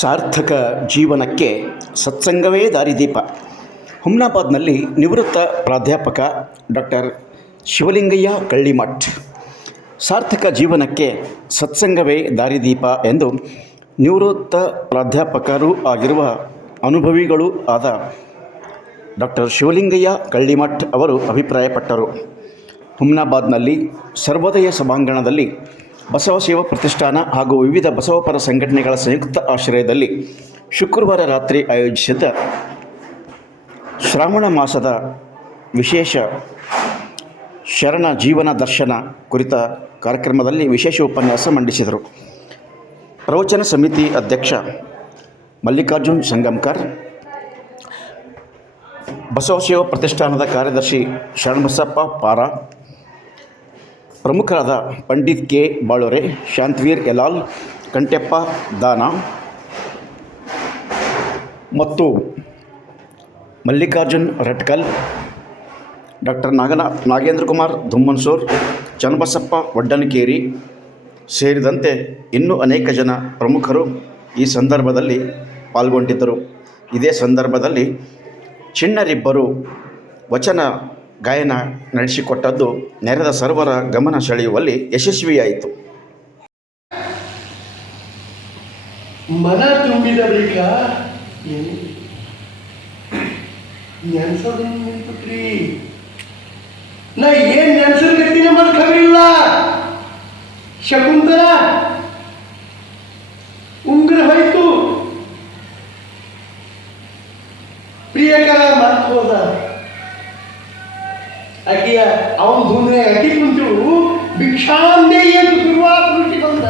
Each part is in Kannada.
ಸಾರ್ಥಕ ಜೀವನಕ್ಕೆ ಸತ್ಸಂಗವೇ ದಾರಿದೀಪ. ಹುಮ್ನಾಬಾದ್ನಲ್ಲಿ ನಿವೃತ್ತ ಪ್ರಾಧ್ಯಾಪಕ ಡಾಕ್ಟರ್ ಶಿವಲಿಂಗಯ್ಯ ಕಳ್ಳಿಮಠ್ ಸಾರ್ಥಕ ಜೀವನಕ್ಕೆ ಸತ್ಸಂಗವೇ ದಾರಿದೀಪ ಎಂದು ನಿವೃತ್ತ ಪ್ರಾಧ್ಯಾಪಕರೂ ಆಗಿರುವ ಅನುಭವಿಗಳೂ ಆದ ಡಾಕ್ಟರ್ ಶಿವಲಿಂಗಯ್ಯ ಕಳ್ಳಿಮಠ್ ಅವರು ಅಭಿಪ್ರಾಯಪಟ್ಟರು. ಹುಮ್ನಾಬಾದ್ನಲ್ಲಿ ಸರ್ವೋದಯ ಸಭಾಂಗಣದಲ್ಲಿ ಬಸವ ಸೇವಾ ಪ್ರತಿಷ್ಠಾನ ಹಾಗೂ ವಿವಿಧ ಬಸವಪರ ಸಂಘಟನೆಗಳ ಸಂಯುಕ್ತ ಆಶ್ರಯದಲ್ಲಿ ಶುಕ್ರವಾರ ರಾತ್ರಿ ಆಯೋಜಿಸಿದ್ದ ಶ್ರಾವಣ ಮಾಸದ ವಿಶೇಷ ಶರಣ ಜೀವನ ದರ್ಶನ ಕುರಿತ ಕಾರ್ಯಕ್ರಮದಲ್ಲಿ ವಿಶೇಷ ಉಪನ್ಯಾಸ ಮಂಡಿಸಿದರು. ಪ್ರವಚನ ಸಮಿತಿ ಅಧ್ಯಕ್ಷ ಮಲ್ಲಿಕಾರ್ಜುನ್ ಸಂಗಮ್ಕರ್, ಬಸವ ಸೇವಾ ಪ್ರತಿಷ್ಠಾನದ ಕಾರ್ಯದರ್ಶಿ ಶರಣಬಸಪ್ಪ ಪಾರ, ಪ್ರಮುಖರಾದ ಪಂಡಿತ್ ಕೆ ಬಾಳೋರೆ, ಶಾಂತವೀರ್ ಯಲಾಲ್, ಕಂಟೆಪ್ಪ ದಾನ ಮತ್ತು ಮಲ್ಲಿಕಾರ್ಜುನ್ ರಟ್ಕಲ್, ಡಾಕ್ಟರ್ ನಾಗೇಂದ್ರ ಕುಮಾರ್ ಧುಮ್ಮನ್ಸೂರ್, ಚನ್ನಬಸಪ್ಪ ವಡ್ಡನಕೇರಿ ಸೇರಿದಂತೆ ಇನ್ನೂ ಅನೇಕ ಜನ ಪ್ರಮುಖರು ಈ ಸಂದರ್ಭದಲ್ಲಿ ಪಾಲ್ಗೊಂಡಿದ್ದರು. ಇದೇ ಸಂದರ್ಭದಲ್ಲಿ ಚಿಣ್ಣರಿಬ್ಬರು ವಚನ ಗಾಯನ ನಡೆಸಿಕೊಟ್ಟದ್ದು ನೆರೆದ ಸರ್ವರ ಗಮನ ಸೆಳೆಯುವಲ್ಲಿ ಯಶಸ್ವಿಯಾಯಿತು. ಮನ ತುಂಬಿದ ಬಳಿಕ ನೆನ್ಸೋದ್ರಿ ನಾ ಏನ್ ನೆನ್ಸರ್ಗತ್ತೀನಿ ನಮ್ಮಲ್ಲಿ ಖಬರಿಲ್ಲ. ಶಕುಂತಲ ಉಂಗ್ರ ಹೋಯ್ತು, ಪ್ರಿಯಕರ ಮಾತು ಹೋದ, ಆಕೆಯ ಅವನ ಧೂಮ್ರೆ ಅಕ್ಕಿ ಕುಂತು ಭಿಕ್ಷಾಂದೇ ಎಂದು ಗುರುವಾರ ದೃಷ್ಟಿ ಬಂದ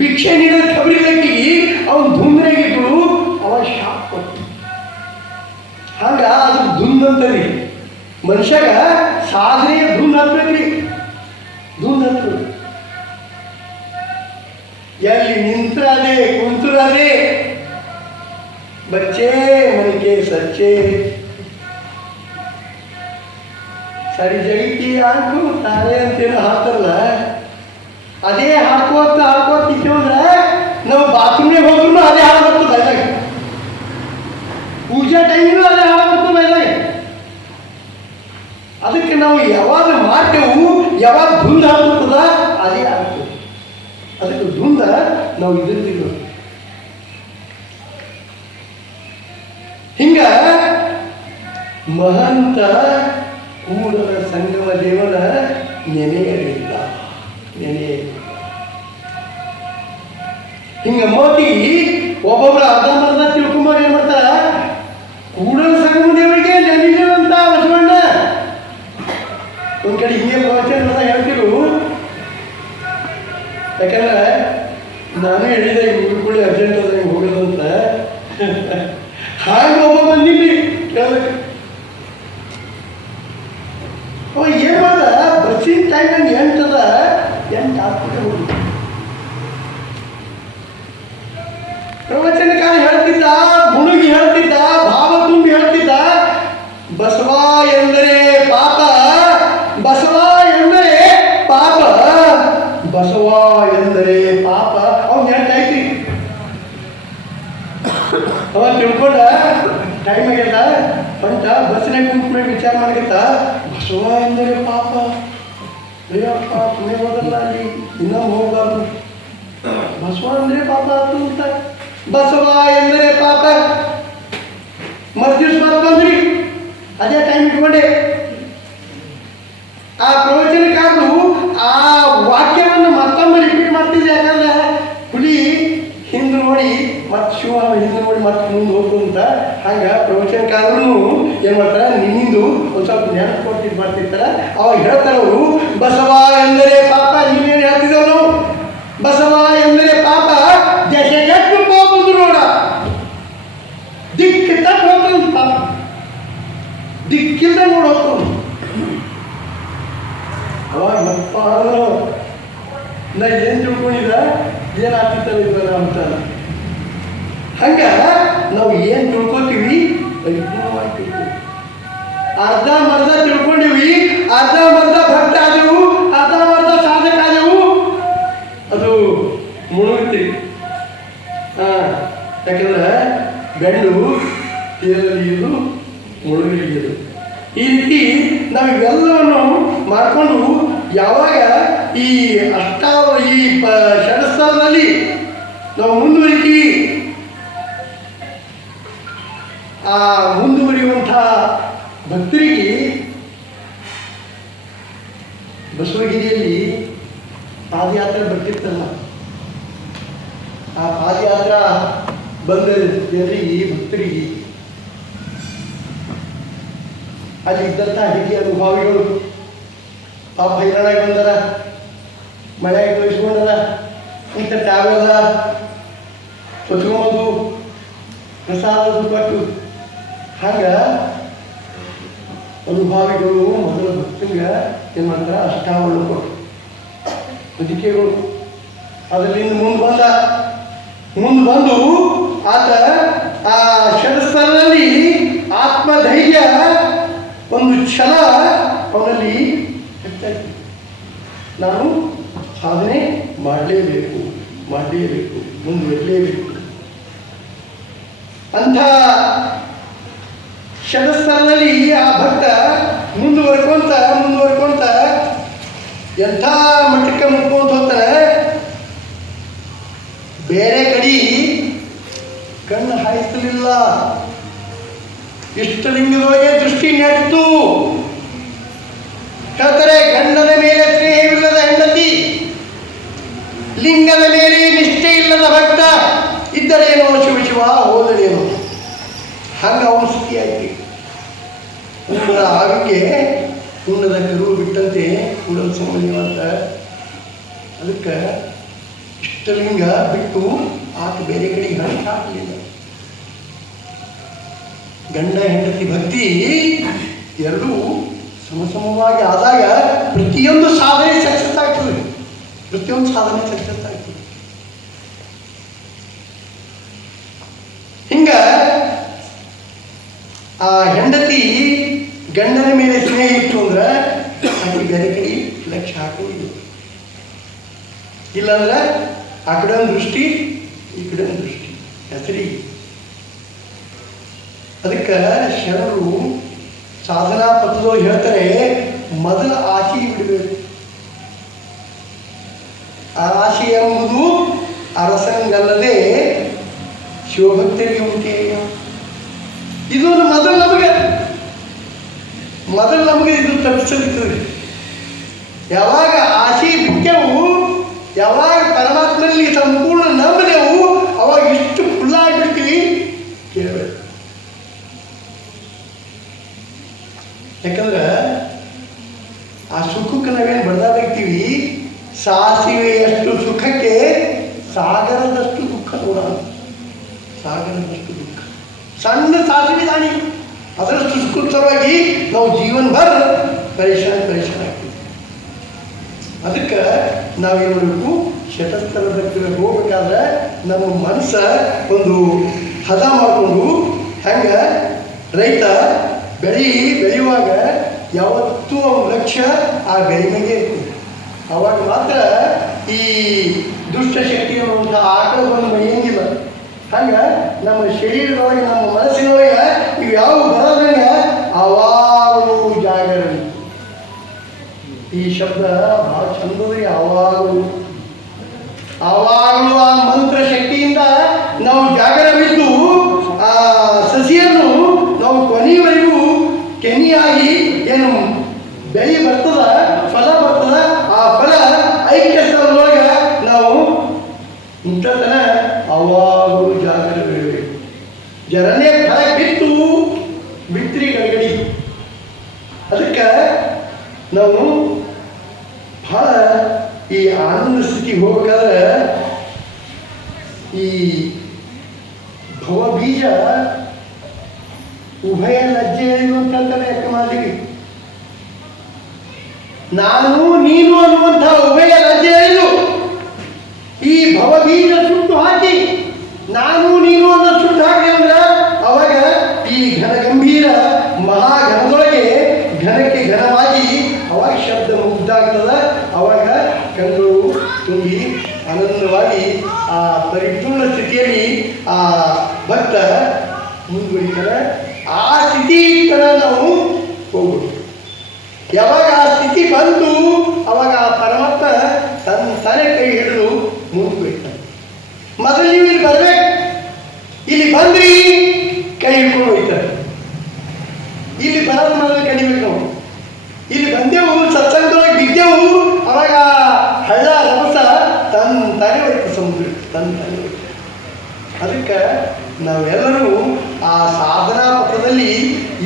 ಭಿಕ್ಷೆ ನೀಡೋದು ಖಬರಿಲ್ಲಕ್ಕಿ ಅವನ ಧೂಮ್ರೆಗಿಟ್ಟು ಅವ ಶಾಪ್ ಕೊಟ್ಟು ಹಂಗ ಅದು ಧುಂದ್ ಅಂತರಿ. ಮನುಷ್ಯಾಗ ಸಾಧನೆಯ ಧುಂದ್ ಹತ್ಬೇಕ್ರಿ. ಧುಂದ್ ಹತ್ತು ಎಲ್ಲಿ ನಿಂತರದೆ ಕುಂತರದೆ ಬಚ್ಚೆ ಮನಿಕೆ ಸಚ್ಚೆ ಸರಿ ಜಗಕ್ಕೆ ಹಾಕು ತಾರೆ ಅಂತೇನು ಹಾಕ್ತಾರಲ್ಲ, ಅದೇ ಹಾಕೋತ ಇದ್ದೇವಂದ್ರೆ ನಾವು ಬಾತ್ರೂಮ್ಗೆ ಹೋದ್ರು ಅದೇ ಹಾಳಾಗ್ತದೆ ಬಯಲಾಗ, ಪೂಜೆ ಟೈಮಿನೂ ಅದೇ ಹಾಳಾಗ್ತದೆ ಬಯಲಾಗ. ಅದಕ್ಕೆ ನಾವು ಯಾವಾಗ ಮಾಡ್ತೇವು, ಯಾವಾಗ ಧುಂದ ಹಾಕ್ತದ ಅದೇ ಆಗ್ತದೆ. ಅದಕ್ಕೆ ಧುಂದ ನಾವು ಇದ್ದಿಲ್ಲ. ಹಿಂಗ ಮಹಂತ ಕೂಡಲ ಸಂಗಮ ದೇವನ ನೆನೆಯಲಿಲ್ಲ. ಹಿಂಗ ಮೋದಿ ಒಬ್ಬೊಬ್ಬರ ಅರ್ಧಂಬರ್ಧ ತಿಳ್ಕೊಂಬಾರ ಏನ್ ಮಾಡ್ತಾರ, ಕೂಡಲ ಸಂಗಮ ದೇವರಿಗೆ ನೆನೆಯಂತ ಬಸವಣ್ಣ ಒಂದ್ ಕಡೆ ಹಿಂಗೆ ಪ್ರವಚನ ಹೇಳ್ತಿರು. ಯಾಕಂದ್ರೆ ನಾನು ಹೇಳಿದೆ ಗುರುಕುಳಿ ಅರ್ಜೆಂಟ್ ಅದ ಹಿಂಗೆ ಹೋಗೋದಂತ. ಹಾಗೆ ಒಬ್ಬ ಬಂದಿಲ್ಲಿ ಕೇಳಬೇಕು, ಅವ ಏನು ಮಾಡ ಬಸ್ಸಿನ ಟೈಮ್ ನಂಗೆ ಎಂಟದ ಎಂಟು ಹಾಕ್ಬಿಟ್ಟು ಹೋಗಿ ಪ್ರವಚನಕಾರ ಹೇಳ್ತಿದ್ದ, ಗುಣಗಿ ಹೇಳ್ತಿದ್ದ, ಭಾವ ತುಂಬಿ ಹೇಳ್ತಿದ್ದ. ಬಸವ ಎಂದರೆ ಪಾಪ, ಬಸವ ಎಂದರೆ ಪಾಪ, ಬಸವ ಎಂದರೆ ಪಾಪ. ಅವ್ನು ಹೇಳ್ತಾಯ್ತಿ ಅವ ತಿಳ್ಕೊಂಡ ಟೈಮ್ ಆಗ್ಯದ ಅಂತ ಬಸ್ಸಿನಾಗ ಕುಂತ್ಮೇಲೆ ವಿಚಾರ ಮಾಡಕತ್ತ. ಬಸವ ಎಂದರೆ ಪಾಪ, ಅಯ್ಯಪ್ಪ ಪುಣೆ ಹೋದಲ್ಲ ಅಲ್ಲಿ ಇನ್ನೊಂದು ಹೋಗ್ಬಾರ್ದು. ಬಸವ ಅಂದರೆ ಪಾಪ ಆಯ್ತು ಅಂತ. ಬಸವ ಎಂದರೆ ಪಾಪ ಮರ್ದಿವ್ಸ ಮಾತು ಬಂದ್ರಿ ಅದೇ ಟೈಮ್ ಇಟ್ಕೊಂಡೆ. ಆ ಪ್ರವಚನಕಾರರು ಆ ವಾಕ್ಯವನ್ನು ಮತ್ತೊಮ್ಮೆ ರಿಪೀಟ್ ಮಾಡ್ತಿದ್ದೆ. ಯಾಕಂದ್ರೆ ಹುಲಿ ಹಿಂದೆ ನೋಡಿ ಮತ್ತೆ ಶಿವ ಹಿಂದೆ ನೋಡಿ ಮತ್ತೆ ಮುಂದೆ ಹೋಗ್ತು ಅಂತ. ಹಂಗೆ ಪ್ರವಚನಕಾರರು ಏನು ಮಾಡ್ತಾರೆ, ನಿನ್ನಿಂದು ಒಂದು ಸ್ವಲ್ಪ ನೆನಪು ಕೊಟ್ಟಿದ್ದು ಮಾಡ್ತಿರ್ತಾರೆ. ಅವಾಗ ಹೇಳ್ತಾರೆ ಅವರು, ಬಸವ ಎಂದರೆ ಪಾಪ. ನೀವೇನು ಹೇಳ್ತಿದ್ದವ್ ನಾವು, ಬಸವ ಎಂದರೆ ಪಾಪ ದೇಶ ಎಷ್ಟು ಹೋಗುದು ನೋಡ, ದಿಕ್ಕು ತಕ್ಕ ಹೋಗ್ತಾನೆ ಪಾಪ, ದಿಕ್ಕಿಲ್ದ ನೋಡಿ ಹೋಗ್ತಾನೆ. ಅವಾಗ ನಪ್ಪ ನಾ ಏನು ತಿಳ್ಕೊಂಡಿದ್ದ ಏನಾಗ್ತಿತ್ತಲ್ಲ ಇದ್ವಲ್ಲ ಅಂತ. ಹಂಗ ನಾವು ಏನು ತಿಳ್ಕೊತೀವಿ ಪರಿಪೂರ್ಣವಾಗಿ ಅರ್ಧ ಮರ್ಧ ತಿಳ್ಕೊಂಡಿವಿ, ಅರ್ಧ ಮರ್ಧ ಭಕ್ತ ಆದೆವು, ಅರ್ಧ ಮರ್ಧ ಸಾಧಕ ಆದೆವು, ಅದು ಮುಳುಗ್ತೀವಿ. ಯಾಕಂದ್ರೆ ಯಾವಾಗ ಈ ಷಡಸ್ಥಳದಲ್ಲಿ ನಾವು ಮುಂದುವರಿತೀವಿ, ಆ ಮುಂದುವರಿಯುವಂಥ ಭಕ್ತರಿಗೆ ಬಸವಗಿರಿಯಲ್ಲಿ ಪಾದಯಾತ್ರೆ ಬರ್ತಿರ್ತಲ್ಲ, ಆ ಪಾದಯಾತ್ರಾ ಬಂದ ಜನರಿಗೆ ಭಕ್ತರಿಗೆ ಅಲ್ಲಿ ಇದ್ದಂಥ ಹಿರಿಯ ಅನುಭಾವಿಗಳು ಪಾಪ ಹೈರಾಣಾಗಿ ಬಂದಾರ, ಮಳೆಯಾಗಿ ತೋರಿಸ್ಕೊಂಡಾರ, ಇಂಥ ಟ್ಯಾವೆಲ್ಲ ಹೊತ್ಕೊಂಬಂದು ಪ್ರಸಾದ ಕೊಟ್ಟು ಹಂಗೆ ಅನುಭಾವಿಗಳು ಮೊದಲ ಭಕ್ತಂಗೆ ಏನು ಮಾಡ್ತಾರೆ ಅಷ್ಟಾವರಣ ಕೊಟ್ಟು ಬದುಕೆಗಳು ಅದರಿಂದ ಮುಂದೆ ಬಂದು ಆತ ಆ ಷಡಸ್ಥಳದಲ್ಲಿ ಆತ್ಮಧೈರ್ಯ ಒಂದು ಛಲ ಅವನಲ್ಲಿ ಹೆಚ್ಚಾಯಿತು. ನಾನು ಸಾಧನೆ ಮಾಡಲೇಬೇಕು ಮುಂದುವರಲೇಬೇಕು ಅಂಥ ಷಡಸ್ಥಳದಲ್ಲಿ ಆ ಭಕ್ತ ಮುಂದುವರ್ಕೊಂತ ಎಂಥ ಮಟ್ಟಕ್ಕೆ ಮುಟ್ಕೊಂತ ಹೋಗ್ತಾನೆ. ಬೇರೆ ಕಡೆ ಕಣ್ಣು ಹಾಯಿಸಲಿಲ್ಲ, ಇಷ್ಟಲಿಂಗದೊಳಗೆ ದೃಷ್ಟಿ ನೆಟ್ಟು ಹೇಳ್ತಾರೆ, ಗಂಡನ ಮೇಲೆ ಸ್ನೇಹವಿಲ್ಲದ ಹೆಂಡತಿ, ಲಿಂಗದ ಮೇಲೆ ನಿಷ್ಠೆ ಇಲ್ಲದ ಭಕ್ತ ಇದ್ದರೇನೋ ಶಿವ ಹೋದರೇನೋ, ಹಂಗ ಅವನ ಸ್ಥಿತಿ ಆಯ್ತು. ಉಣ್ಣದ ಆವಿಗೆ ಉಣ್ಣದ ಕರು ಬಿಟ್ಟಂತೆ ಕೂಡಲು ಸಂಬಂಧಿವಂತ. ಅದಕ್ಕೆ ಇಷ್ಟಲಿಂಗ ಬಿಟ್ಟು ಆತ ಬೇರೆ ಕಡೆಗೆ ಹಣ್ಣು ಹಾಕಲಿಲ್ಲ. ಗಂಡ ಹೆಂಡತಿ ಭಕ್ತಿ ಎರಡೂ ಸಮಸಮವಾಗಿ ಆದಾಗ ಪ್ರತಿಯೊಂದು ಸಾಧನೆ ಸಕ್ಸಸ್ ಆಗ್ತದೆ. ಹಿಂಗ ಆ ಹೆಂಡತಿ ಗಂಡನ ಮೇಲೆ ಸ್ನೇಹ ಇತ್ತು ಅಂದ್ರೆ ಆಕೆ ಬೇರೆ ಕಡೆ ಲಕ್ಷ್ಯ ಹಾಕೋದು, ಇಲ್ಲಾಂದ್ರೆ ಆ ಕಡೆ ಒಂದು ದೃಷ್ಟಿ ಈ ಕಡೆ ಒಂದು ದೃಷ್ಟಿ ಹೆಸರಿಗೆ. ಅದಕ್ಕೆ ಶರಣರು ಸಾಧನಾ ಪತ್ರದವ್ರು ಹೇಳ್ತಾರೆ, ಮೊದಲ ಆಸೆ ಬಿಡಬೇಕು. ಆ ಆಸೆ ಎಂಬುದು ಅರಸಂಗಲ್ಲದೆ ಶಿವಭಕ್ತರಿಗೆ ಉಂಟೆ. ಇದು ಮೊದಲು ನಮಗೆ ಇದು ತಪ್ಪಿಸಲಿರ್ತದೆ. ಯಾವಾಗ ಆಸೆ ಬಿಟ್ಟೆವು, ಯಾವಾಗ ಪರಮಾತ್ಮನಲ್ಲಿ ಸಂಪೂರ್ಣ ನಂಬಿದೆವು, ಅವಾಗ ಇಷ್ಟು ಫುಲ್ಲಾಗಿಬಿಡ್ತೀವಿ ಕೇಳಬೇಕು. ಯಾಕಂದ್ರೆ ಆ ಸುಖಕ್ಕೆ ನಾವೇನು ಬಡದಾಡ್ತೀವಿ, ಸಾಸಿವೆಯಷ್ಟು ಸುಖಕ್ಕೆ ಸಾಗರದಷ್ಟು ದುಃಖ ನೋಡೋಣ. ಸಾಗರದಷ್ಟು ದುಃಖ ಸಣ್ಣ ಸಾಸಿವೆ ದಾಣಿ, ಅದರಷ್ಟು ಸುಖದ ಸಲುವಾಗಿ ನಾವು ಜೀವನ ಭರ್ ಪರೇಶಾನ್ ಆಗ್ತೀವಿ. ಅದಕ್ಕೆ ನಾವೇನು ಮಾಡಬೇಕು, ಶತಸ್ಥಳಕ್ಕೆ ಹೋಗ್ಬೇಕಾದ್ರೆ ನಮ್ಮ ಮನಸ್ಸ ಒಂದು ಹದ ಮಾಡಿಕೊಂಡು, ಹೆಂಗೆ ರೈತ ಬೆಳೆಯುವಾಗ ಯಾವತ್ತೂ ಅವನ ಲಕ್ಷ್ಯ ಆ ಬೆಳೆಗೆ ಇರ್ತದೆ. ಅವಾಗ ಮಾತ್ರ ಈ ದುಷ್ಟಶಕ್ತಿ ಅನ್ನುವಂಥ ಆಕಳ ಬಂದು ಮೈಯಂಗಿಲ್ಲ. ಹಂಗೆ ನಮ್ಮ ಶರೀರದೊಳಗೆ ನಮ್ಮ ಮನಸ್ಸಿನೊಳಗೆ ಇವು ಯಾವ ಬರೋದಂಗೆ ಅವಾಗಲೂ ಜಾಗರಣೆ. ಈ ಶಬ್ದ ಭಾಳ ಚಂದದ್ರಿ. ಅವಾಗಲೂ ಆ ಮಂತ್ರ ಶಕ್ತಿಯಿಂದ ನಾವು ಜಾಗರವಿದ್ದು ಆ ಸಸಿಯನ್ನು ನಾವು ಕೊನೆಯವರೆಗೂ ಕೆನಿಯಾಗಿ ಏನು ಬೆಳೆ ಬರ್ತದ, ಫಲ ಬರ್ತದ, ಆ ಫಲ ಐಕ್ಯದೊಳಗೆ ನಾವು ಮುಟ್ಟತನ ಅವಾಗಲೂ ಜಾಗರವಿರಬೇಕು. ಜರನೇ ಫಲ ಬಿತ್ರಿ ಗಡಿಗಡಿ. ಅದಕ್ಕೆ ನಾವು ಬಹಳ ಈ ಆನಂದ ಸ್ಥಿತಿಗೆ ಹೋಗ್ಬೇಕಾದ್ರೆ ಈ ಭವಬೀಜ ಉಭಯ ಲಜ್ಜೆ ಅಂತ ಲೆಕ್ಕ ಮಾಡಿದ್ವಿ. ನಾನು ನೀನು ಅನ್ನುವಂಥ ಉಭಯ ಲಜ್ಜೆ ಎಳೆದು ಈ ಭವಬೀಜ ಸುಟ್ಟು ಹಾಕಿ ನಾನು ನೀನು ಅನ್ನೋ ಸುಟ್ಟು ಹಾಕಿ ಅಂದ್ರೆ ಅವಾಗ ಈ ಘನಗಂಭೀರ ಮಹಾಘನದೊಳಗೆ ಘನಕ್ಕೆ ಘನವಾಗಿ ಅವಾಗ ಶಬ್ದ ಮುಗ್ಧಾಗ್ತದ. ಅವಾಗ ಕಣ್ಣು ತುಂಬಿ ಆನಂದವಾಗಿ ಆ ಪರಿಪೂರ್ಣ ಸ್ಥಿತಿಯಲ್ಲಿ ಆ ಭಕ್ತ ಮುಂದುವರಿತಾರೆ. ಆ ಸ್ಥಿತಿ ಕಡೆ ನಾವು ಹೋಗ್ಬೋದು. ಯಾವಾಗ ಆ ಸ್ಥಿತಿ ಬಂತು ಅವಾಗ ಆ ಪರಮಾತ್ಮ ತನ್ನ ತಲೆ ಕೈ ಹಿಡಿದು ಮುಂದೆ ಹೋಗ್ತಾನೆ. ಮೊದಲು ನೀವು ಇಲ್ಲಿ ಬರ್ಬೇಕು, ಇಲ್ಲಿ ಬಂದ್ರಿ ಕೈ ಹಿಡ್ಕೊಂಡು ಹೋಗ್ತಾರೆ. ಇಲ್ಲಿ ಬರೋದು ಮೊದಲು ಕಡಿಬೇಕು ನಾವು. ಇಲ್ಲಿ ಬಂದೆವು, ಸತ್ಸಂಗದೊಳಗೆ ಬಿದ್ದೆವು, ಅವಾಗ ಹಳ್ಳ ರಭಸ ತನ್ನ ತಾನೇ ಹೋಯ್ತು ಸಮುದ್ರ, ತನ್ನ ತಾನೇ ಹೋಯ್ತು. ಅದಕ್ಕೆ ನಾವೆಲ್ಲರೂ ಆ ಸಾಧನಾ ಪಥದಲ್ಲಿ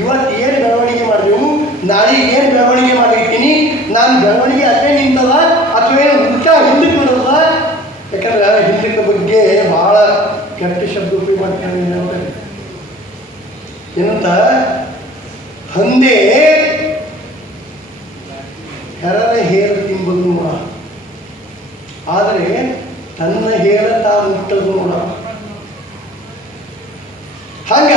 ಇವತ್ತು ಏನು ಬೆಳವಣಿಗೆ ಮಾಡಿದೆವು, ನಾಳೆಗೆ ಏನು ಬೆಳವಣಿಗೆ ಮಾಡಿರ್ತೀನಿ, ನಾನು ಬೆಳವಣಿಗೆ ಅಲ್ಲೇ ನಿಂತದ ಅಥವಾ ಏನು ಉಲ್ಟಾ ಹಿಂದಕ್ಕೆ ನೋಡೋದ. ಯಾಕಂದ್ರೆ ಹಿಂದಕ್ಕೆ ಬಗ್ಗೆ ಭಾಳ ಕೆಟ್ಟ ಶಬ್ದ ಉಪಯೋಗ ಮಾಡ್ತಾನೆ. ಏನಂತ ಹಂದೆ ಹೆರನ ಹೇರ ತಿಂಬುದು ನೋಡ, ಆದರೆ ತನ್ನ ಹೇರ ತಾ ಮುಟ್ಟದು ನೋಡ. ಹಂಗ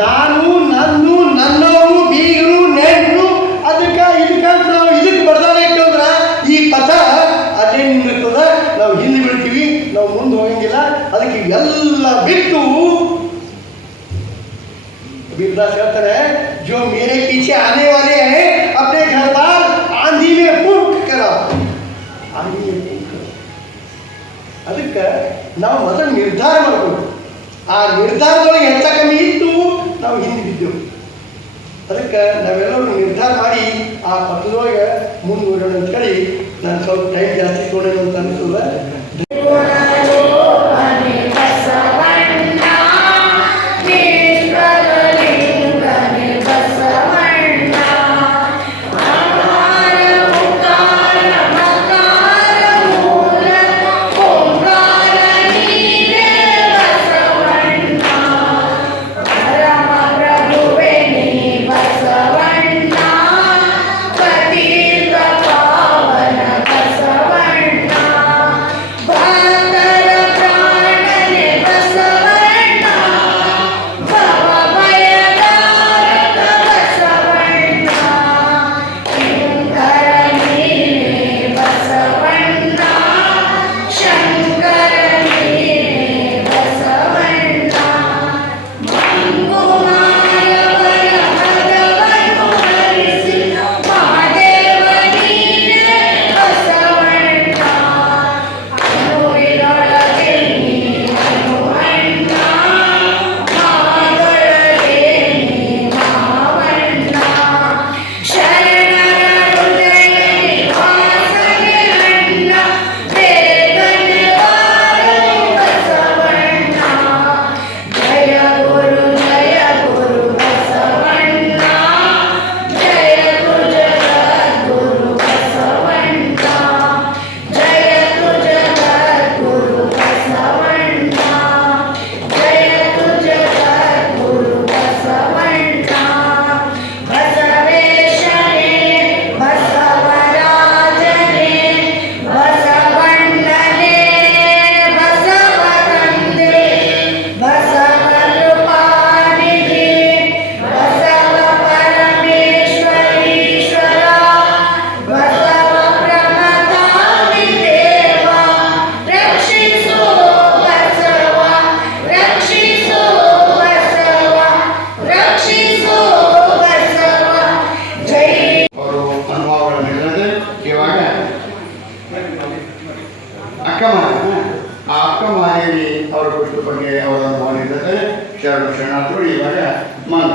ನಾನು ನನ್ನು ನನ್ನವರು ಬೀಗರು ನೆಂಟರು ಅದಕ್ಕೆ ನಾವು ಇದಕ್ಕೆ ಬರ್ದಾನೆ ಇಟ್ಟಂದ್ರೆ ಈ ಪಥ ಅದೇ ನಿಂದಿರ್ತದ. ನಾವು ಹಿಂದೆ ಬೀಳ್ತೀವಿ, ನಾವು ಮುಂದೆ ಹೋಗಂಗಿಲ್ಲ. ಅದಕ್ಕೆ ಎಲ್ಲ ಬಿಟ್ಟು कबीरदास कहते हैं जो मेरे पीछे आने वाले हैं अपने घर बार आंधी में फूंक करो, आंधी में फूंक करो. ಅದಕ್ಕೆ ನಾವು ಮೊದಲು ನಿರ್ಧಾರ ಮಾಡಬೇಕು. ಆ ನಿರ್ಧಾರದೊಳಗೆ ಹೆಚ್ಚ ಕಮ್ಮಿ ಇತ್ತು ನಾವು ಹಿಂದೆ ಬಿದ್ದೆವು. ಅದಕ್ಕೆ ನಾವೆಲ್ಲರೂ ನಿರ್ಧಾರ ಮಾಡಿ ಆ ಪಥದೊಳಗೆ ಮುಂದುವರೋಣ ಅಂತ ಹೇಳಿ ನಾನು ಸ್ವಲ್ಪ ಟೈಮ್ ಜಾಸ್ತಿ ತೊಗೊಂಡೇನು ಅಂತ ಅನಿಸ್ತದೆ. ಅವರ ಕುರಿತ ಬಗ್ಗೆ ಅವರ ಅನುಭವ ನೀಡಿದರೆ ಶರಣಾರ್ಥಿಗಳು ಇವಾಗ ಮಾನ